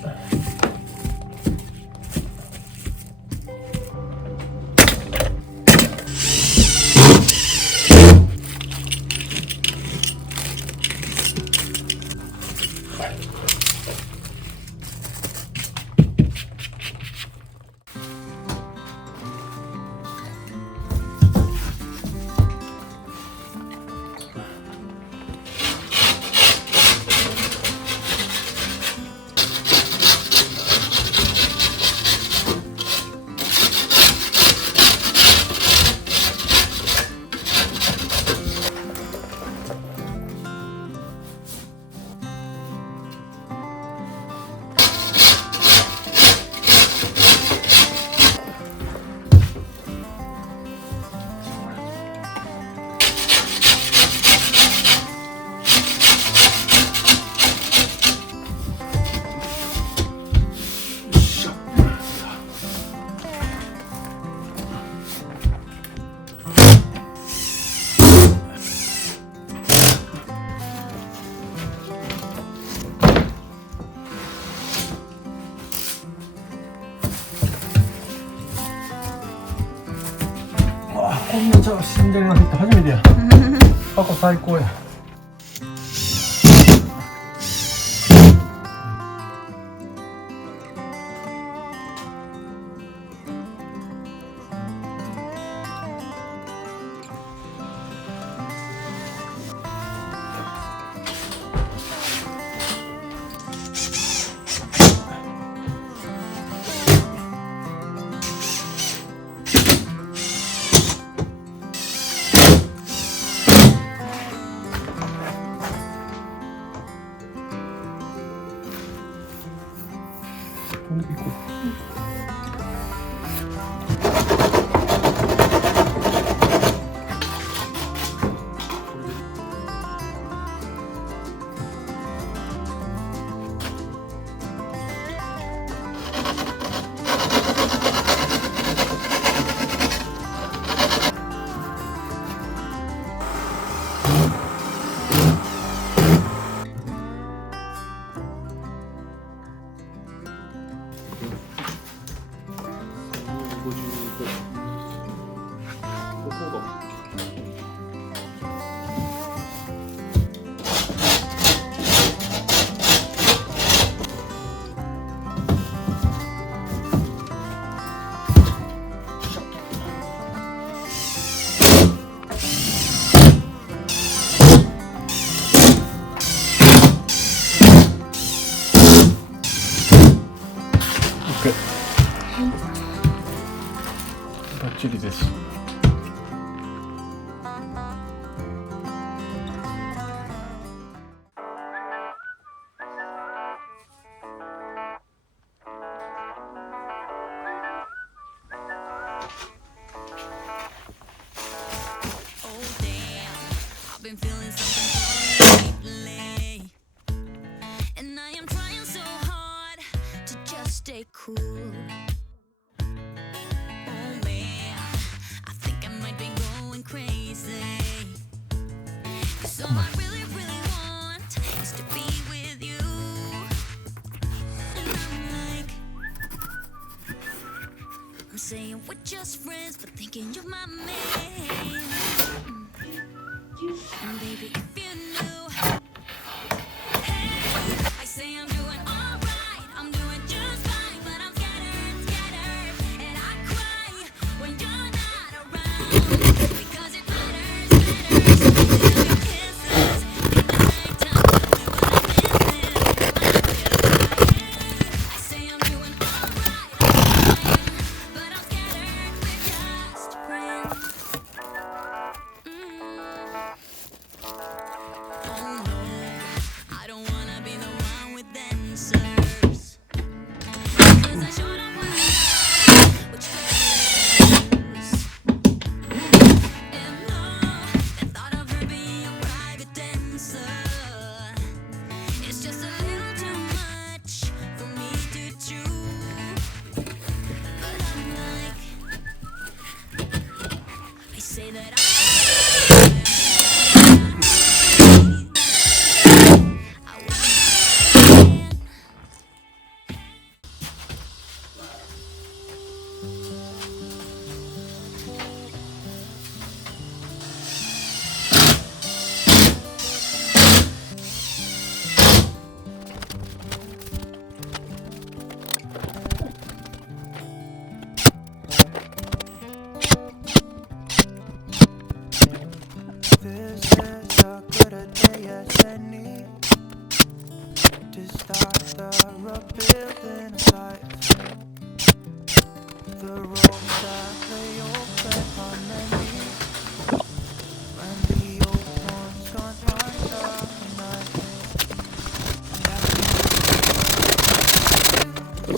こんな信じられなくて初めてや。過去最高や。バッチリです。Stay cool. Oh man, I think I might be going crazy. 'Cause all I really, really want is to be with you. And I'm like, I'm saying we're just friends, but thinking you're my man. And baby, if you knew, hey, I say I'm doing alright, I'm doing just fine, but I'm scattered, and I cry when you're not around, because it matters, your kisses, the night time, tell me what I'm missing, I say I'm doing alright, but I'm scattered, we're just friends. 音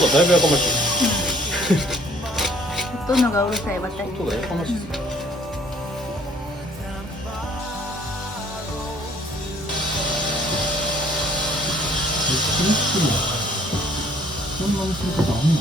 がだいぶやかましい。どのがうるさいわたい。音がやかましい。こんなにすることあんの？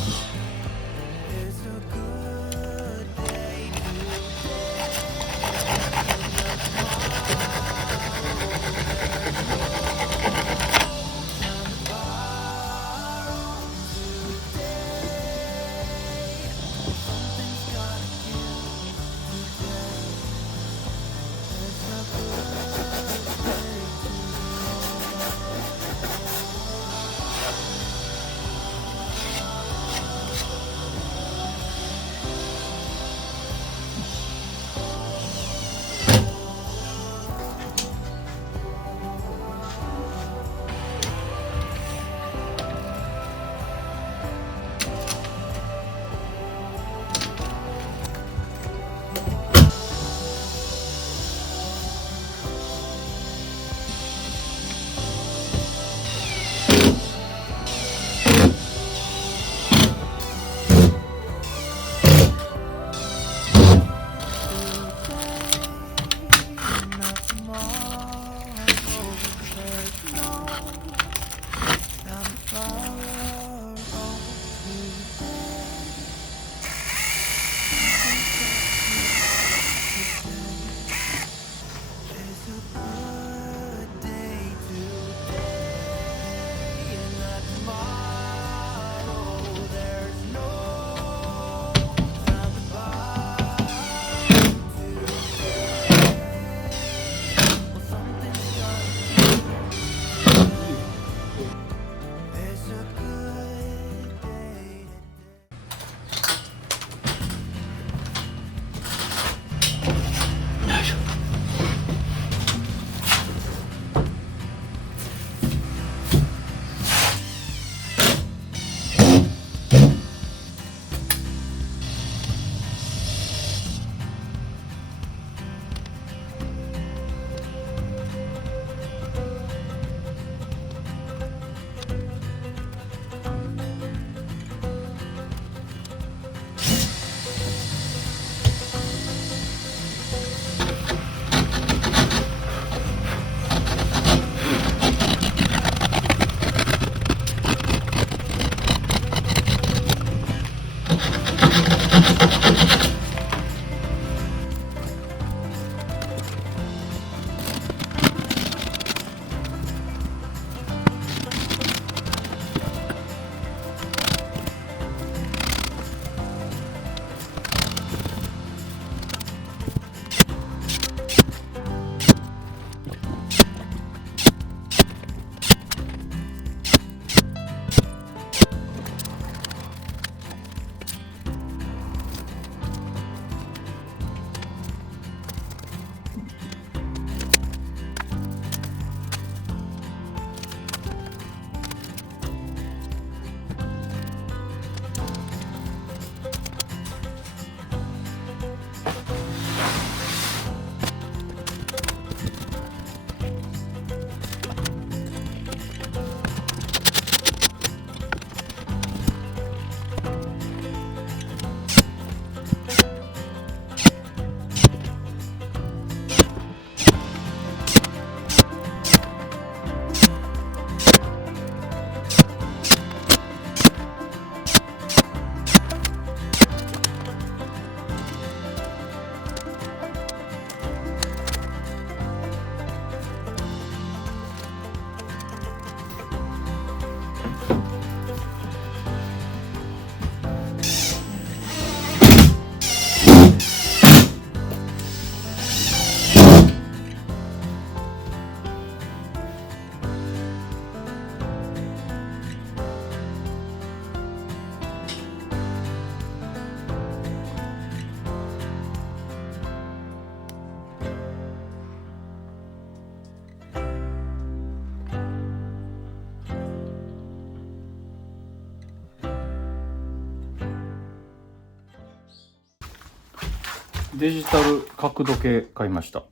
デジタル角度計買いました。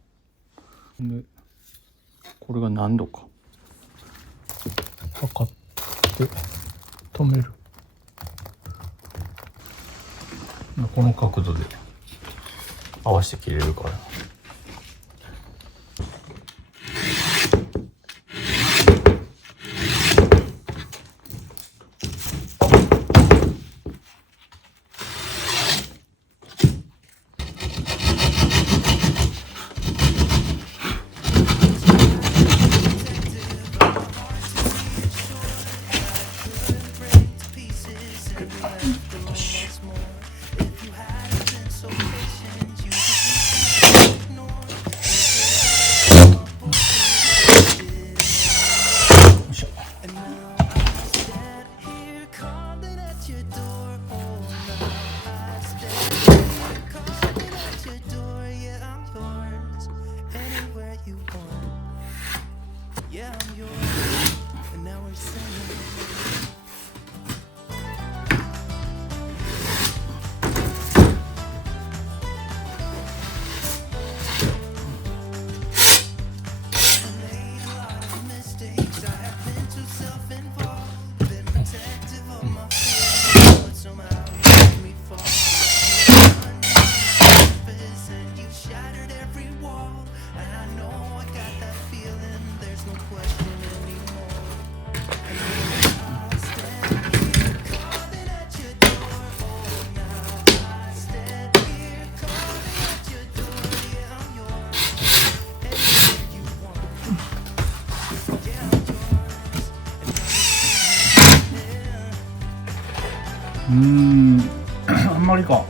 でこれが何度か測って止める。この角度で合わせて切れるから。あんまりか。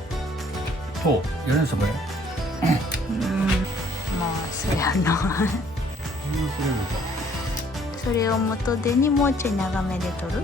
そう、やるんですかこれ。まあそうやなそれを元手にもうちょい長めで撮る。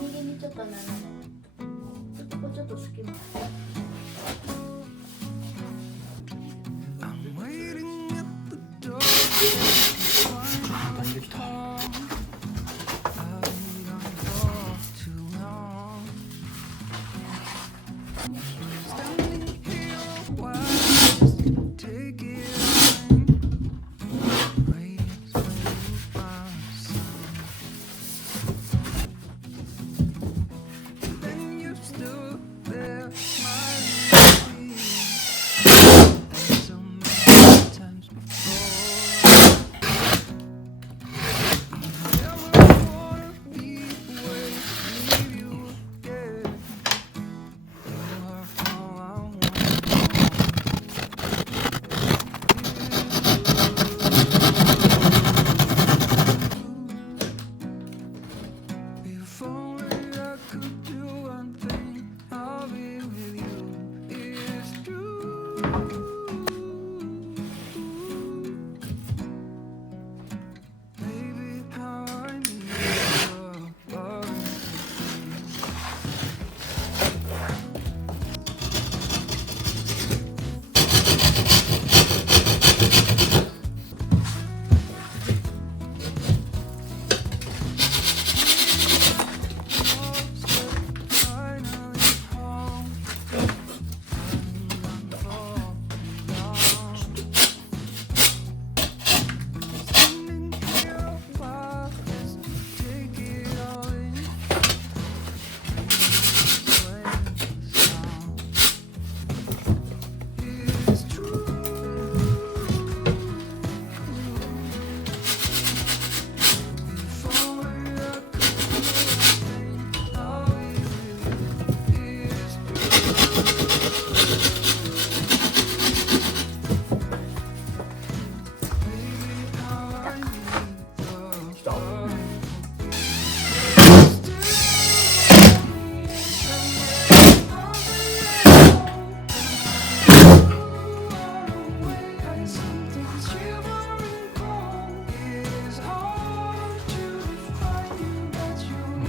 右にちょっと斜め。ここちょっと隙間。簡単にできた。Take it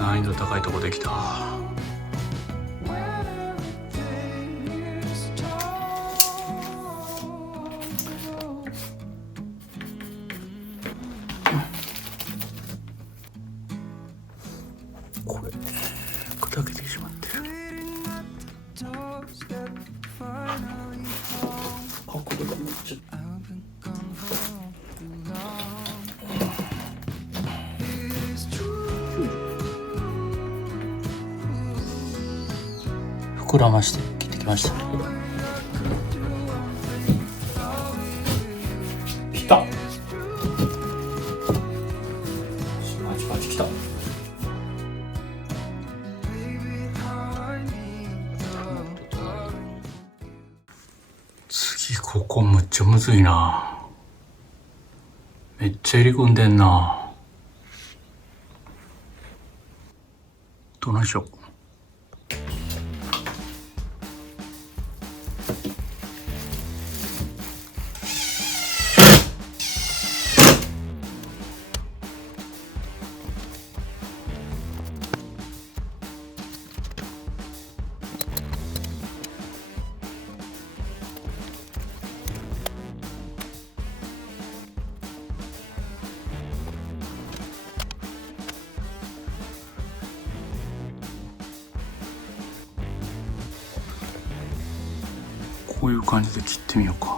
難易度高いとこできた。これ砕けてしまってる。角度がめっちゃ膨らまして切ってきました。ピタッ。パチパチきた。次ここむっちゃむずいな。めっちゃ入り込んでんな。どないしよう。こういう感じで切ってみようか。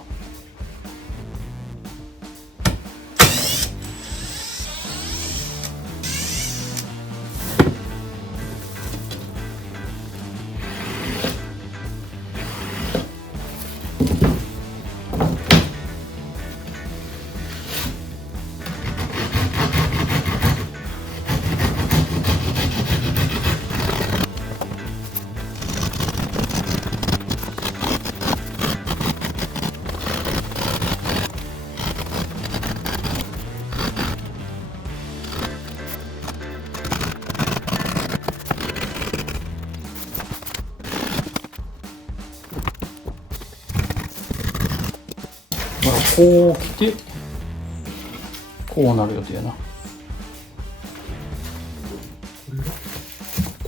こう来てこうなる予定やな。こ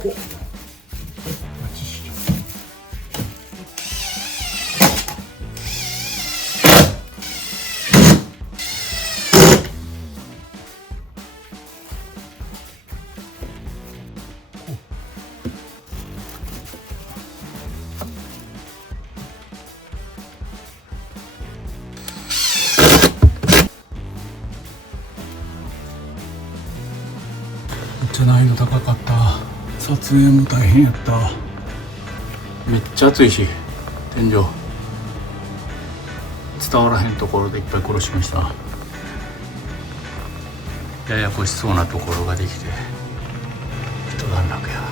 うめっちゃ難易度高かった。撮影も大変やった。めっちゃ暑いし天井伝わらへんところでいっぱい殺しました。ややこしそうなところができて一段落や。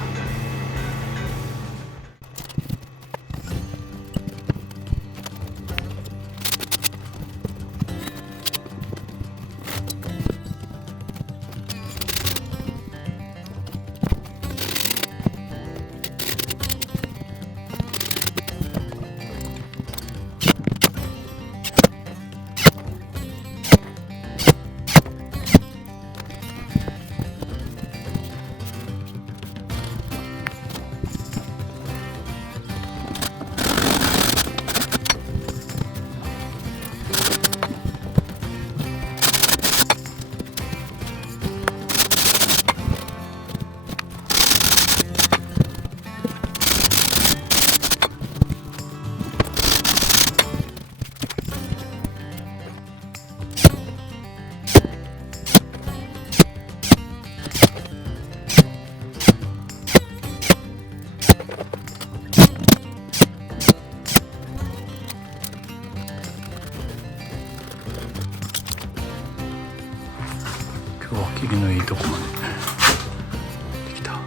今日は霧のいいとこまでできた。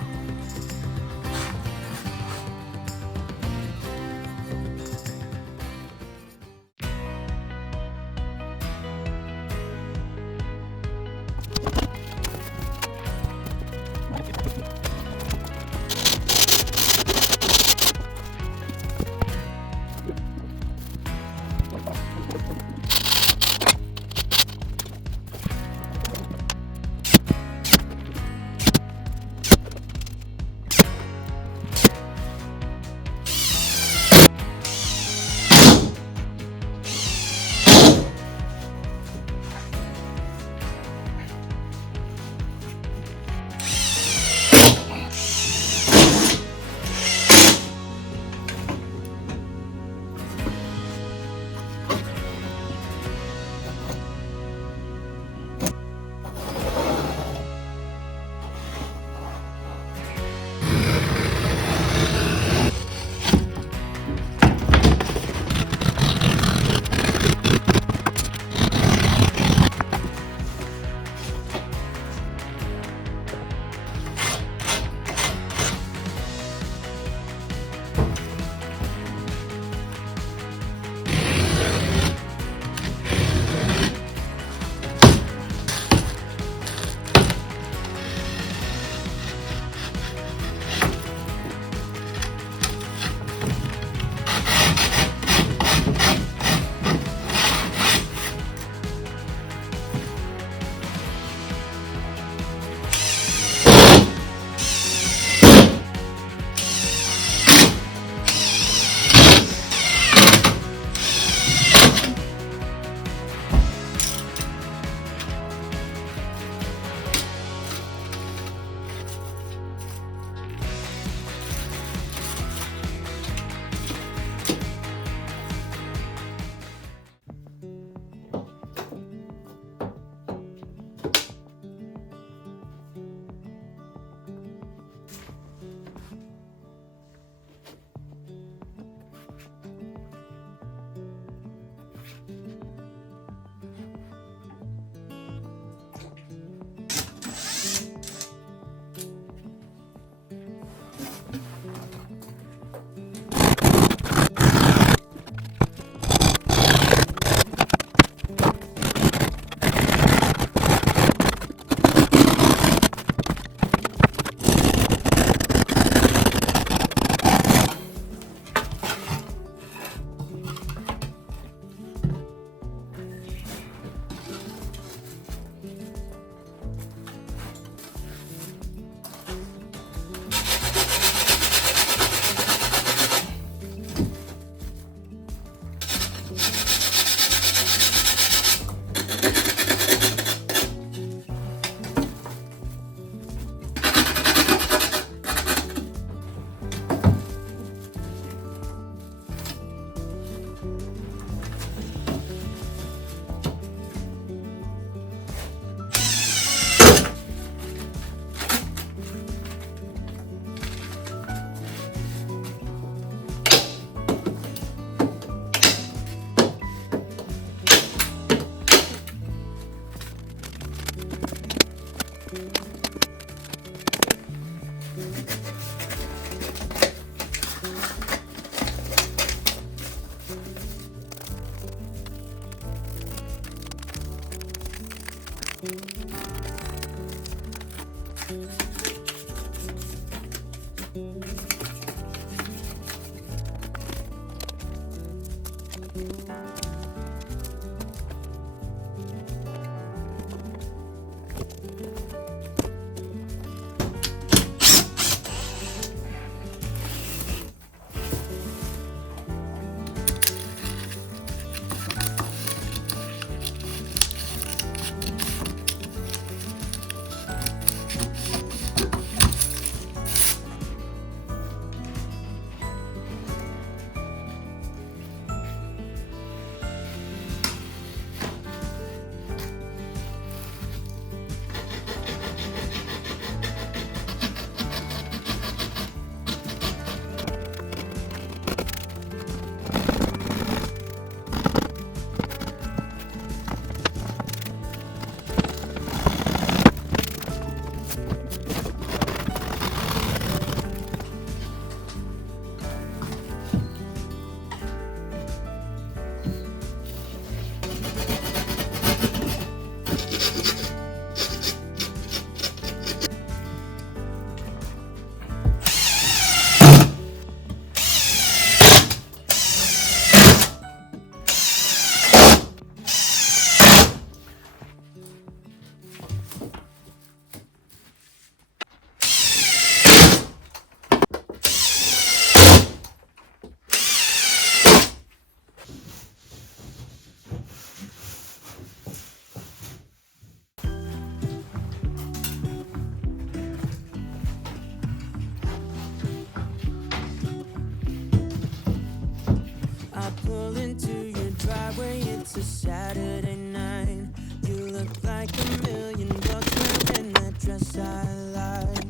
I pull into your driveway, it's a Saturday night. You look like $1,000,000 wearing that dress I like.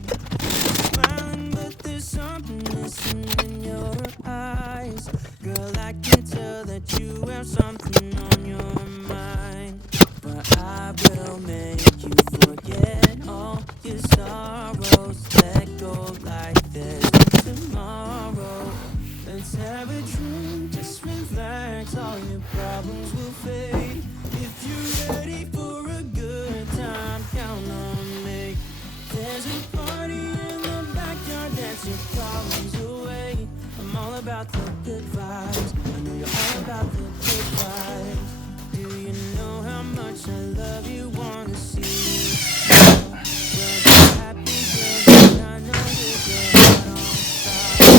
Smiling, but there's something missing in your eyes. Girl, I can tell that you have something on your mind. But I will make you forget all your sorrows. Let go like there's no tomorrow. Let's have a drink, just relax, all your problems will fade. If you're ready for a good time, count on me. There's a party in the backyard, dance your problems away. I'm all about the good vibes, I know you're all about the good vibes. Do you know how much I love you, wanna see you smile? Well, you're happy, girl, I know you're good, on fire.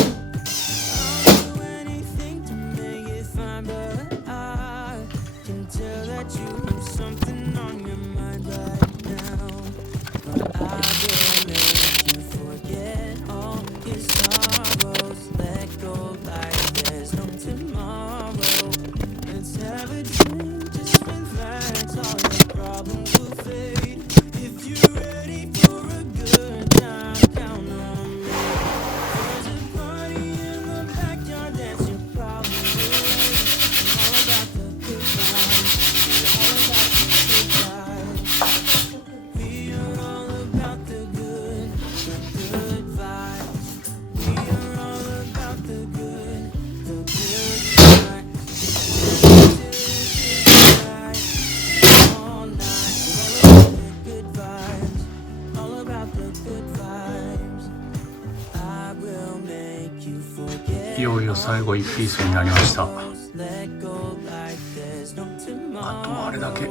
I'll do anything to make it fine, but I can tell that you have something on your mind right now. But I will make you forget all your sorrows. Let go like there's no tomorrow. Let's have a drink, just relax, all your problems will fade. If you're ready for a good time, count on me. There's a party in the backyard, dance your problems away. All about the good vibes, all about the good vibes. We are all about the good vibes. We are all about the good vibes. All night, good vibes, all about the good vibes. I will make you forget. いよいよ最後1ピースになりました。あ Let go like there's no とはあれだけ。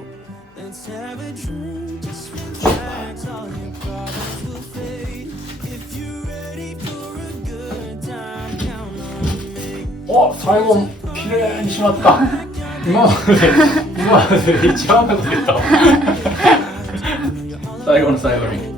Let's have a drink, just relax, all your problems will fade. If you're ready for a good time, count on me. お、最後綺麗にしまった。今までで一番うまくできたわ。最後の最後に。